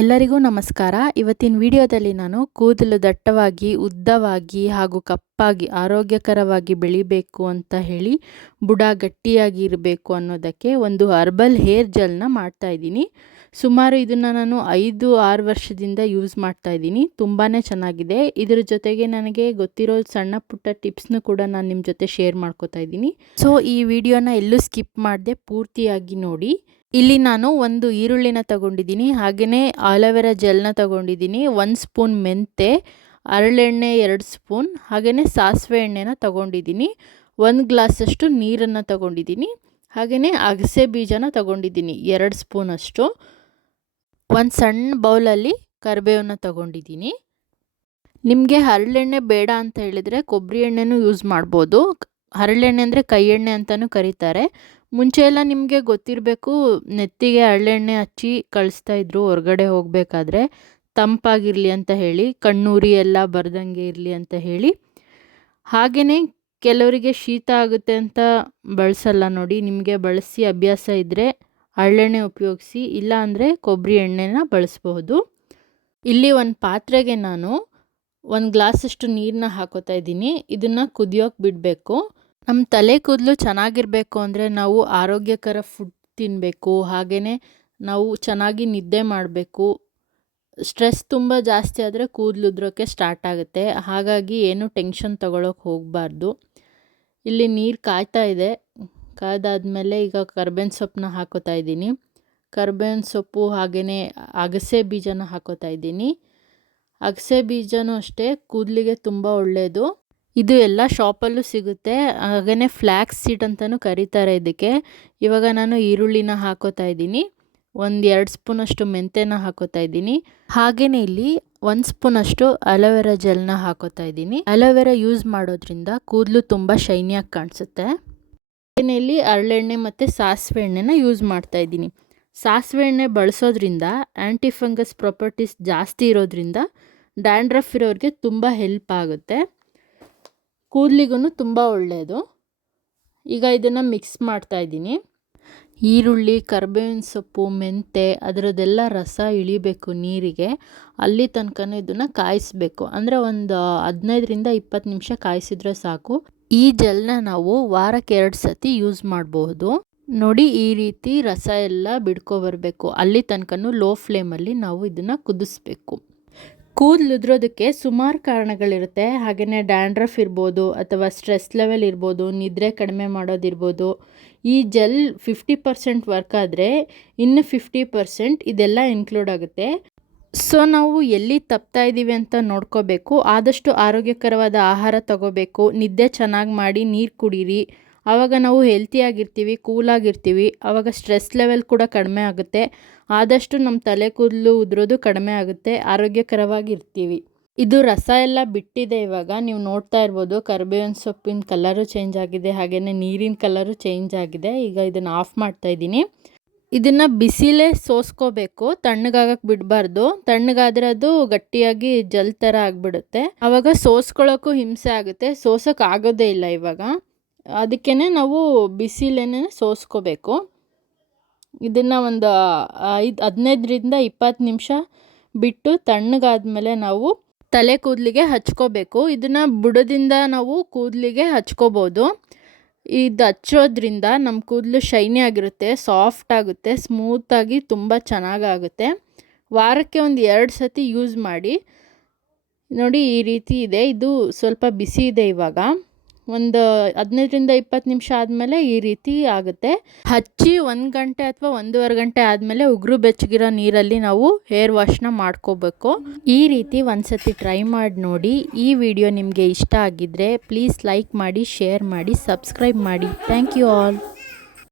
ಎಲ್ಲರಿಗೂ ನಮಸ್ಕಾರ. ಇವತ್ತಿನ ವಿಡಿಯೋದಲ್ಲಿ ನಾನು ಕೂದಲು ದಟ್ಟವಾಗಿ, ಉದ್ದವಾಗಿ ಹಾಗೂ ಕಪ್ಪಾಗಿ ಆರೋಗ್ಯಕರವಾಗಿ ಬೆಳಿಬೇಕು ಅಂತ ಹೇಳಿ ಬುಡ ಗಟ್ಟಿಯಾಗಿ ಇರಬೇಕು ಅನ್ನೋದಕ್ಕೆ ಒಂದು ಹರ್ಬಲ್ ಹೇರ್ ಜೆಲ್ನ ಮಾಡ್ತಾ ಇದ್ದೀನಿ. ಸುಮಾರು ಇದನ್ನು ನಾನು 5-6 ವರ್ಷದಿಂದ ಯೂಸ್ ಮಾಡ್ತಾ ಇದ್ದೀನಿ. ತುಂಬಾ ಚೆನ್ನಾಗಿದೆ. ಇದರ ಜೊತೆಗೆ ನನಗೆ ಗೊತ್ತಿರೋ ಸಣ್ಣ ಪುಟ್ಟ ಟಿಪ್ಸ್ನು ಕೂಡ ನಾನು ನಿಮ್ಮ ಜೊತೆ ಶೇರ್ ಮಾಡ್ಕೋತಾ ಇದ್ದೀನಿ. ಸೊ ಈ ವಿಡಿಯೋನ ಎಲ್ಲೂ ಸ್ಕಿಪ್ ಮಾಡದೆ ಪೂರ್ತಿಯಾಗಿ ನೋಡಿ. ಇಲ್ಲಿ ನಾನು ಒಂದು ಈರುಳ್ಳಿನ ತಗೊಂಡಿದ್ದೀನಿ, ಹಾಗೆಯೇ ಆಲೋವೆರಾ ಜೆಲ್ನ ತಗೊಂಡಿದ್ದೀನಿ, 1 ಸ್ಪೂನ್ ಮೆಂತೆ, ಹರಳೆಣ್ಣೆ 2 ಸ್ಪೂನ್, ಹಾಗೆಯೇ ಸಾಸಿವೆ ಎಣ್ಣೆನ ತಗೊಂಡಿದ್ದೀನಿ, 1 ಗ್ಲಾಸಷ್ಟು ನೀರನ್ನು ತಗೊಂಡಿದ್ದೀನಿ, ಹಾಗೆಯೇ ಅಗಸೆ ಬೀಜನ ತಗೊಂಡಿದ್ದೀನಿ 2 ಸ್ಪೂನಷ್ಟು, ಒಂದು ಸಣ್ಣ ಬೌಲಲ್ಲಿ ಕರಿಬೇವನ್ನ ತಗೊಂಡಿದ್ದೀನಿ. ನಿಮಗೆ ಹರಳೆಣ್ಣೆ ಬೇಡ ಅಂತ ಹೇಳಿದರೆ ಕೊಬ್ಬರಿ ಎಣ್ಣೆನೂ ಯೂಸ್ ಮಾಡ್ಬೋದು. ಹರಳೆಣ್ಣೆ ಅಂದರೆ ಕೈ ಎಣ್ಣೆ ಅಂತಲೂ ಕರೀತಾರೆ. ಮುಂಚೆ ಎಲ್ಲ ನಿಮಗೆ ಗೊತ್ತಿರಬೇಕು, ನೆತ್ತಿಗೆ ಹರಳೆಣ್ಣೆ ಹಚ್ಚಿ ಕಳಿಸ್ತಾ ಇದ್ರು ಹೊರಗಡೆ ಹೋಗಬೇಕಾದ್ರೆ, ತಂಪಾಗಿರಲಿ ಅಂತ ಹೇಳಿ, ಕಣ್ಣೂರಿ ಎಲ್ಲ ಬರ್ದಂಗೆ ಇರಲಿ ಅಂತ ಹೇಳಿ. ಹಾಗೆಯೇ ಕೆಲವರಿಗೆ ಶೀತ ಆಗುತ್ತೆ ಅಂತ ಬಳಸಲ್ಲ ನೋಡಿ. ನಿಮಗೆ ಬಳಸಿ ಅಭ್ಯಾಸ ಇದ್ದರೆ ಹರಳೆಣ್ಣೆ ಉಪಯೋಗಿಸಿ, ಇಲ್ಲ ಅಂದರೆ ಕೊಬ್ಬರಿ ಎಣ್ಣೆನ ಬಳಸಬಹುದು. ಇಲ್ಲಿ ಒಂದು ಪಾತ್ರೆಗೆ ನಾನು 1 ಗ್ಲಾಸಷ್ಟು ನೀರನ್ನ ಹಾಕೋತಾ ಇದ್ದೀನಿ. ಇದನ್ನು ಕುದಿಯೋಕೆ ಬಿಡಬೇಕು. ನಮ್ಮ ತಲೆ ಕೂದಲು ಚೆನ್ನಾಗಿರಬೇಕು ಅಂದರೆ ನಾವು ಆರೋಗ್ಯಕರ ಫುಡ್ ತಿನ್ನಬೇಕು, ಹಾಗೆಯೇ ನಾವು ಚೆನ್ನಾಗಿ ನಿದ್ದೆ ಮಾಡಬೇಕು. ಸ್ಟ್ರೆಸ್ ತುಂಬ ಜಾಸ್ತಿ ಆದರೆ ಕೂದಲು ಉದ್ರೋಕ್ಕೆ ಸ್ಟಾರ್ಟ್ ಆಗುತ್ತೆ. ಹಾಗಾಗಿ ಏನು ಟೆನ್ಷನ್ ತಗೊಳ್ಳೋಕೆ ಹೋಗಬಾರ್ದು. ಇಲ್ಲಿ ನೀರು ಕಾಯ್ತಾ ಇದೆ. ಕಾಯ್ದಾದ್ಮೇಲೆ ಈಗ ಕರ್ಬೇವಿನ ಸೊಪ್ಪನ್ನ ಹಾಕೋತಾ ಇದ್ದೀನಿ. ಕರ್ಬೇವಿನ ಸೊಪ್ಪು ಹಾಗೆಯೇ ಅಗಸೆ ಬೀಜನ ಹಾಕೋತಾ ಇದ್ದೀನಿ. ಅಗಸೆ ಬೀಜನೂ ಅಷ್ಟೇ ಕೂದಲಿಗೆ ತುಂಬ ಒಳ್ಳೆಯದು. ಇದು ಎಲ್ಲ ಶಾಪಲ್ಲೂ ಸಿಗುತ್ತೆ. ಹಾಗೆಯೇ ಫ್ಲ್ಯಾಕ್ಸ್ ಸೀಡ್ ಅಂತಲೂ ಕರೀತಾರೆ ಇದಕ್ಕೆ. ಇವಾಗ ನಾನು ಈರುಳ್ಳಿನ ಹಾಕೋತಾ ಇದ್ದೀನಿ, 1-2 ಸ್ಪೂನಷ್ಟು ಮೆಂತೆನ ಹಾಕೋತಾ ಇದ್ದೀನಿ, ಹಾಗೆಯೇ ಇಲ್ಲಿ 1 ಸ್ಪೂನಷ್ಟು ಅಲೋವೆರಾ ಜೆಲ್ನ ಹಾಕೋತಾ ಇದ್ದೀನಿ. ಅಲೋವೆರಾ ಯೂಸ್ ಮಾಡೋದ್ರಿಂದ ಕೂದಲು ತುಂಬ ಶೈನಿಯಾಗಿ ಕಾಣಿಸುತ್ತೆ. ಹಾಗೆಯೇ ಇಲ್ಲಿ ಹರಳೆಣ್ಣೆ ಮತ್ತು ಸಾಸಿವೆ ಎಣ್ಣೆನ ಯೂಸ್ ಮಾಡ್ತಾ ಇದ್ದೀನಿ. ಸಾಸಿವೆ ಎಣ್ಣೆ ಬಳಸೋದ್ರಿಂದ ಆ್ಯಂಟಿ ಫಂಗಸ್ ಪ್ರಾಪರ್ಟೀಸ್ ಜಾಸ್ತಿ ಇರೋದ್ರಿಂದ ಡ್ಯಾಂಡ್ರಫ್ ಇರೋರಿಗೆ ತುಂಬ ಹೆಲ್ಪ್ ಆಗುತ್ತೆ, ಕೂದಲಿಗೂ ತುಂಬ ಒಳ್ಳೆಯದು. ಈಗ ಇದನ್ನು ಮಿಕ್ಸ್ ಮಾಡ್ತಾ ಇದ್ದೀನಿ. ಈರುಳ್ಳಿ, ಕರ್ಬೇವಿನ ಸೊಪ್ಪು, ಮೆಂತೆ ಅದರದ್ದೆಲ್ಲ ರಸ ಇಳಿಬೇಕು ನೀರಿಗೆ. ಅಲ್ಲಿ ತನಕನೂ ಇದನ್ನು ಕಾಯಿಸಬೇಕು. ಅಂದರೆ ಒಂದು 15-20 ನಿಮಿಷ ಕಾಯಿಸಿದ್ರೆ ಸಾಕು. ಈ ಜೆಲ್ನ ನಾವು ವಾರಕ್ಕೆ 2 ಸತಿ ಯೂಸ್ ಮಾಡಬಹುದು. ನೋಡಿ, ಈ ರೀತಿ ರಸ ಎಲ್ಲ ಬಿಡ್ಕೊಬರಬೇಕು. ಅಲ್ಲಿ ತನಕನೂ ಲೋ ಫ್ಲೇಮಲ್ಲಿ ನಾವು ಇದನ್ನು ಕುದಿಸ್ಬೇಕು. ಕೂದಲು ಉದ್ರೋದಕ್ಕೆ ಸುಮಾರು ಕಾರಣಗಳಿರುತ್ತೆ. ಹಾಗೆಯೇ ಡ್ಯಾಂಡ್ರಫ್ ಇರ್ಬೋದು, ಅಥವಾ ಸ್ಟ್ರೆಸ್ ಲೆವೆಲ್ ಇರ್ಬೋದು, ನಿದ್ರೆ ಕಡಿಮೆ ಮಾಡೋದಿರ್ಬೋದು. ಈ ಜೆಲ್ 50% ವರ್ಕ್ ಆದರೆ ಇನ್ನು 50% ಇದೆಲ್ಲ ಇನ್ಕ್ಲೂಡ್ ಆಗುತ್ತೆ. ಸೊ ನಾವು ಎಲ್ಲಿ ತಪ್ತಾ ಇದ್ದೀವಿ ಅಂತ ನೋಡ್ಕೋಬೇಕು. ಆದಷ್ಟು ಆರೋಗ್ಯಕರವಾದ ಆಹಾರ ತಗೋಬೇಕು, ನಿದ್ದೆ ಚೆನ್ನಾಗಿ ಮಾಡಿ, ನೀರು ಕುಡೀರಿ. ಆವಾಗ ನಾವು ಹೆಲ್ತಿಯಾಗಿರ್ತೀವಿ, ಕೂಲಾಗಿರ್ತೀವಿ. ಆವಾಗ ಸ್ಟ್ರೆಸ್ ಲೆವೆಲ್ ಕೂಡ ಕಡಿಮೆ ಆಗುತ್ತೆ. ಆದಷ್ಟು ನಮ್ಮ ತಲೆ ಕೂದಲು ಉದುರೋದು ಕಡಿಮೆ ಆಗುತ್ತೆ, ಆರೋಗ್ಯಕರವಾಗಿರ್ತೀವಿ. ಇದು ರಸ ಎಲ್ಲ ಬಿಟ್ಟಿದೆ. ಇವಾಗ ನೀವು ನೋಡ್ತಾ ಇರ್ಬೋದು, ಕರಿಬೇವಿನ ಸೊಪ್ಪಿನ ಕಲರು ಚೇಂಜ್ ಆಗಿದೆ, ಹಾಗೆಯೇ ನೀರಿನ ಕಲರು ಚೇಂಜ್ ಆಗಿದೆ. ಈಗ ಇದನ್ನು ಆಫ್ ಮಾಡ್ತಾ ಇದ್ದೀನಿ. ಇದನ್ನು ಬಿಸಿಲೇ ಸೋಸ್ಕೋಬೇಕು, ತಣ್ಣಗಾಗಕ್ಕೆ ಬಿಡಬಾರ್ದು. ತಣ್ಣಗಾದರೆ ಅದು ಗಟ್ಟಿಯಾಗಿ ಜೆಲ್ ಥರ ಆಗಿಬಿಡುತ್ತೆ. ಆವಾಗ ಸೋಸ್ಕೊಳ್ಳೋಕ್ಕೂ ಹಿಂಸೆ ಆಗುತ್ತೆ, ಸೋಸೋಕೆ ಆಗೋದೇ ಇಲ್ಲ ಇವಾಗ. ಅದಕ್ಕೇ ನಾವು ಬಿಸಿಲೇನೆ ಸೋಸ್ಕೋಬೇಕು. ಇದನ್ನು ಒಂದು 15-20 ನಿಮಿಷ ಬಿಟ್ಟು ತಣ್ಣಗಾದ್ಮೇಲೆ ನಾವು ತಲೆ ಕೂದಲಿಗೆ ಹಚ್ಕೋಬೇಕು. ಇದನ್ನು ಬುಡದಿಂದ ನಾವು ಕೂದಲಿಗೆ ಹಚ್ಕೋಬೋದು. ಇದು ಹಚ್ಚೋದ್ರಿಂದ ನಮ್ಮ ಕೂದಲು ಶೈನಿ ಆಗಿರುತ್ತೆ, ಸಾಫ್ಟ್ ಆಗುತ್ತೆ, ಸ್ಮೂತಾಗಿ ತುಂಬ ಚೆನ್ನಾಗಾಗುತ್ತೆ. ವಾರಕ್ಕೆ ಒಂದು 2 ಸತಿ ಯೂಸ್ ಮಾಡಿ ನೋಡಿ. ಈ ರೀತಿ ಇದೆ. ಇದು ಸ್ವಲ್ಪ ಬಿಸಿ ಇದೆ. ಇವಾಗ ಒಂದು 15-20 ನಿಮಿಷ ಆದಮೇಲೆ ಈ ರೀತಿ ಆಗುತ್ತೆ. ಹಚ್ಚಿ 1 ಗಂಟೆ ಅಥವಾ 1.5 ಗಂಟೆ ಆದಮೇಲೆ ಉಗುರು ಬೆಚ್ಚಗಿರೋ ನೀರಲ್ಲಿ ನಾವು ಹೇರ್ ವಾಶ್ನ ಮಾಡ್ಕೋಬೇಕು. ಈ ರೀತಿ ಒಂದು ಸತಿ ಟ್ರೈ ಮಾಡಿ ನೋಡಿ. ಈ ವಿಡಿಯೋ ನಿಮಗೆ ಇಷ್ಟ ಆಗಿದ್ದರೆ ಪ್ಲೀಸ್ ಲೈಕ್ ಮಾಡಿ, ಶೇರ್ ಮಾಡಿ, ಸಬ್ಸ್ಕ್ರೈಬ್ ಮಾಡಿ. Thank you all.